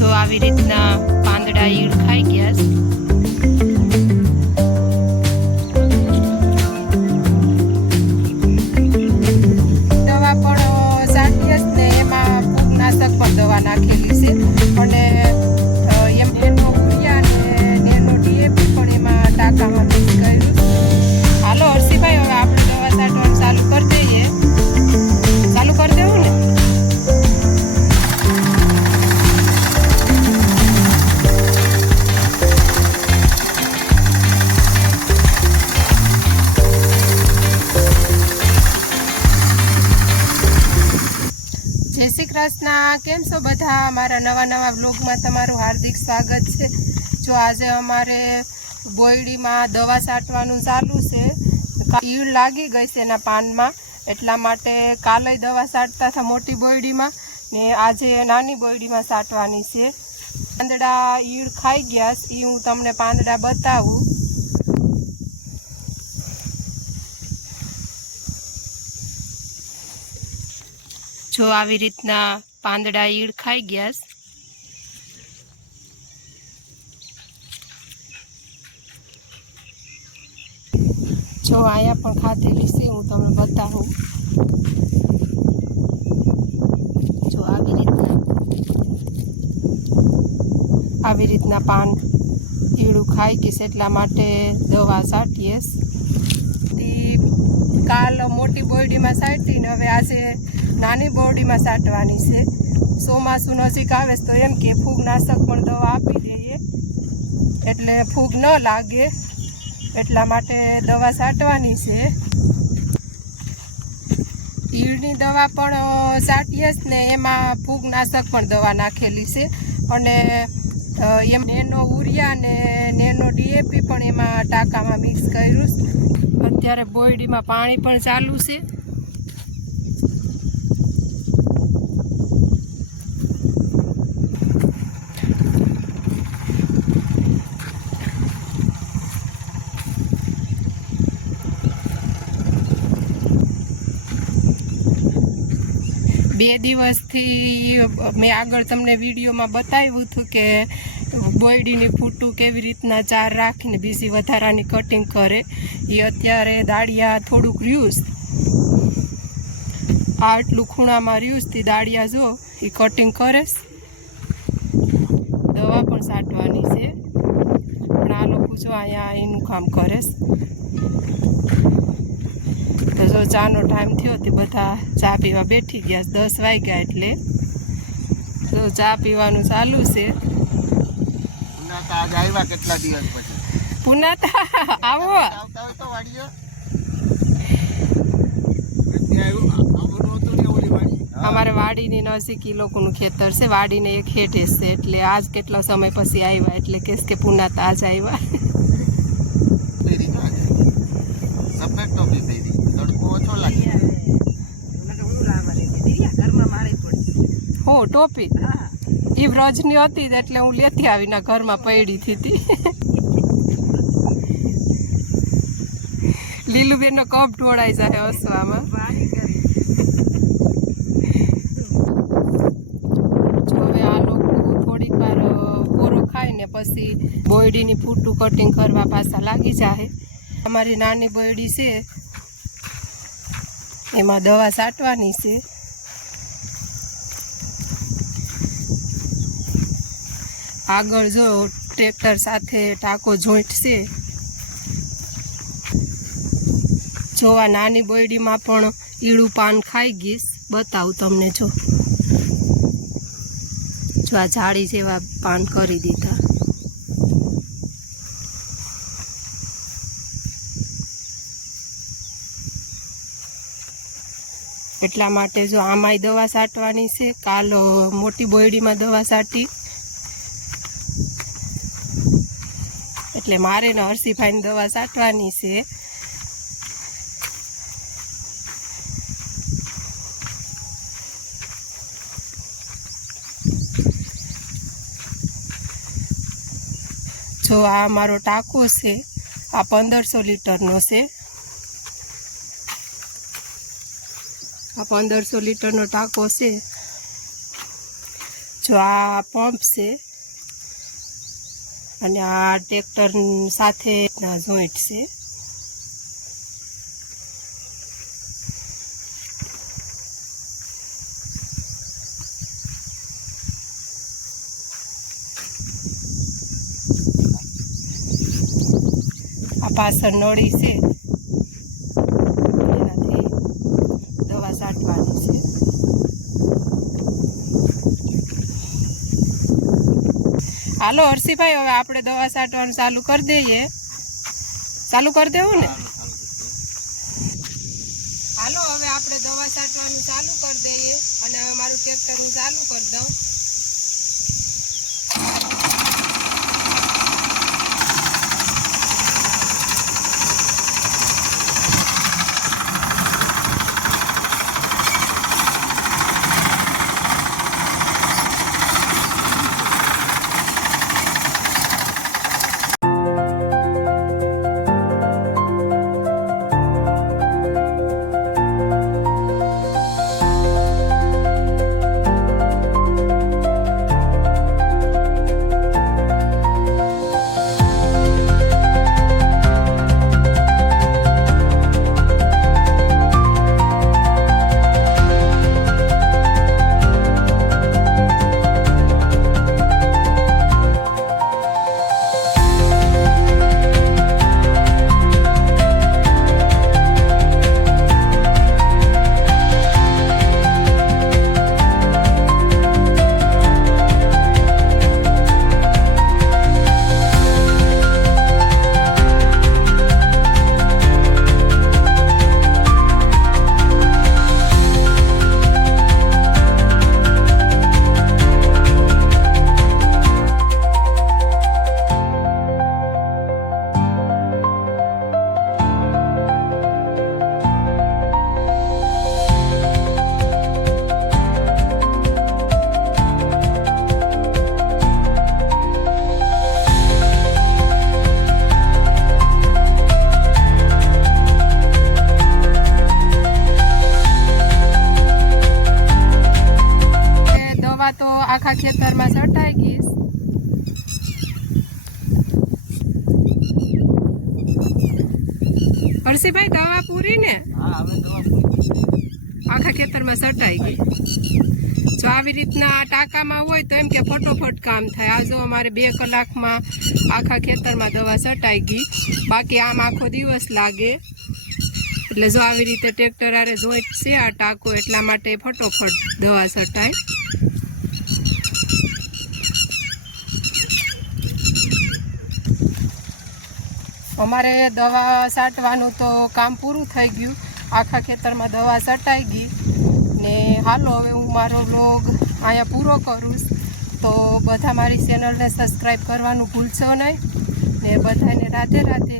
જો આવી રીતના પાંદડા ઈડ ખાઈ ગયા છે। દવા પણ સાંટીએ જ ને એમાં ફૂગનાશક પણ દવા નાખેલી છે અને એમ નેનો યુરિયા અને નેનો ડીએપી પણ એમાં ટાંકામાં મિક્સ કર્યું। હાલો હર્ષિભાઈ, હવે આપણે દવા છાંટવાનું ચાલુ કરી દઈએ। ચાલુ કરી દેવું ને? જય શ્રી કૃષ્ણ, કેમ છો બધા? મારા નવા બ્લોગમાં તમારું હાર્દિક સ્વાગત છે। જો આજે અમારે બોયડીમાં દવા છાંટવાનું ચાલુ છે। ઈયળ લાગી ગઈ છે એના પાનમાં, એટલા માટે કાલે દવા છાંટતા હતા મોટી બોયડીમાં ને આજે નાની બોયડીમાં છાંટવાની છે। પાંદડા ઈયળ ખાઈ ગયા એ હું તમને પાંદડા બતાવું। જો આવી રીતના પાંદડા ઈડ ખાઈ ગયા। જો અહીંયા પણ ખાધેલી છે, હું તમને બતાવું। જો આવી રીતના પાન ઈડું ખાઈ ગઈશ, એટલા માટે દવા છાંટીએ। કાલ મોટી બોયડીમાં છાંટીને હવે આજે નાની બોયડીમાં છાંટવાની છે। ચોમાસું નજીક આવે તો એમ કે ફૂગનાશક પણ દવા આપી દઈએ એટલે ફૂગ ન લાગે, એટલા માટે દવા છાંટવાની છે। ઈયળની દવા પણ છાંટીએ જ ને એમાં ફૂગનાશક પણ દવા નાખેલી છે અને એમ નેનો યુરિયા અને નેનો ડીએપી પણ એમાં ટાંકામાં મિક્સ કર્યું। અત્યારે બોયડીમાં પાણી પણ ચાલુ છે। બે દિવસથી મેં આગળ તમને વિડીયોમાં બતાવ્યું હતું કે બોયડીની ફૂટું કેવી રીતના ચાર રાખીને બીજી વધારાની કટિંગ કરે। એ અત્યારે દાળિયા થોડુંક રહ્યું, આટલું ખૂણામાં રહ્યું તે દાળિયા જો એ કટિંગ કરે। દવા પણ છાંટવાની છે પણ આ લોકો જો અહીંયા એનું કામ કરે। તો જો ચાનો ટાઈમ થયો તે બધા ચા પીવા બેઠી ગયા। 10 વાગ્યા એટલે જો ચા પીવાનું ચાલુ છે। પુનાતા આવો, અમારે વાડીની નજીક ઈ લોકોનું ખેતર છે, વાડીને એક હેઠે છે એટલે આજ કેટલો સમય પછી આવ્યા એટલે કેસ કે પુનાતા આજ આવ્યા। હો ટોપી એ વ્રજની હતી એટલે હું લેતી આવીને ઘરમાં પડી હતી। લીલુબેનનો કપ ઢોળાઈ જાય હસવામાં। જો હવે આ લોકો થોડીક વાર પોરો ખાઈને પછી બોયડીની ફૂટું કટિંગ કરવા પાછા લાગી જાય। અમારી નાની બોયડી છે એમાં દવા છાંટવાની છે। આગળ જો ટ્રેક્ટર સાથે ટાંકો જોઈન્ટ છે। જો આ નાની બોયડીમાં પણ ઈળું પાન ખાઈ ગઈશ, બતાવું તમને। જો આ જાળી જેવા પાન કરી દીધા। એટલા માટે જો આમાંય દવા છાંટવાની છે। કાલ મોટી બોયડીમાં દવા છાંટી એટલે મારે ને હર્ષિભાઈને દવા છાંટવાની છે। જો આ મારો ટાંકો છે, આ 1500 લીટરનો છે। આ 1500 લીટરનો ટાંકો છે। જો જો આ પંપ છે અને આ ટ્રેક્ટર સાથે જોઈન્ટ છે. આ પાછળ નળી છે, એનાથી દવા છાંટવાની છે. હાલો હર્ષિભાઈ, હવે આપણે દવા છાંટવાનું ચાલુ કરી દઈએ. ચાલુ કરી દેવું ને? હાલો હવે આપણે દવા છાંટવાનું ચાલુ કરી દઈએ અને મારું ટ્રેક્ટર હું ચાલુ કરી દઉં. તો આખા ખેતરમાં છટાઈ ગઈ. હર્ષિભાઈ દવા પૂરી ને? આખા ખેતરમાં છટાઈ ગઈ. જો આવી રીતના ટાંકામાં હોય તો એમ કે ફટોફટ કામ થાય. આ જો અમારે 2 કલાકમાં આખા ખેતરમાં દવા છટાઈ ગઈ. બાકી આમ આખો દિવસ લાગે. એટલે જો આવી રીતે ટ્રેક્ટર આરે જોઈન્ટ છે આ ટાંકો, એટલા માટે ફટોફટ દવા છટાય. અમારે દવા છાંટવાનું તો કામ પૂરું થઈ ગયું. આખા ખેતરમાં દવા છટાઈ ગઈ ને હાલો હવે હું મારો વ્લોગ અહીંયા પૂરો કરું. તો બધા મારી ચેનલને સબસ્ક્રાઈબ કરવાનું ભૂલશો નહીં ને બધાને રાધે રાધે.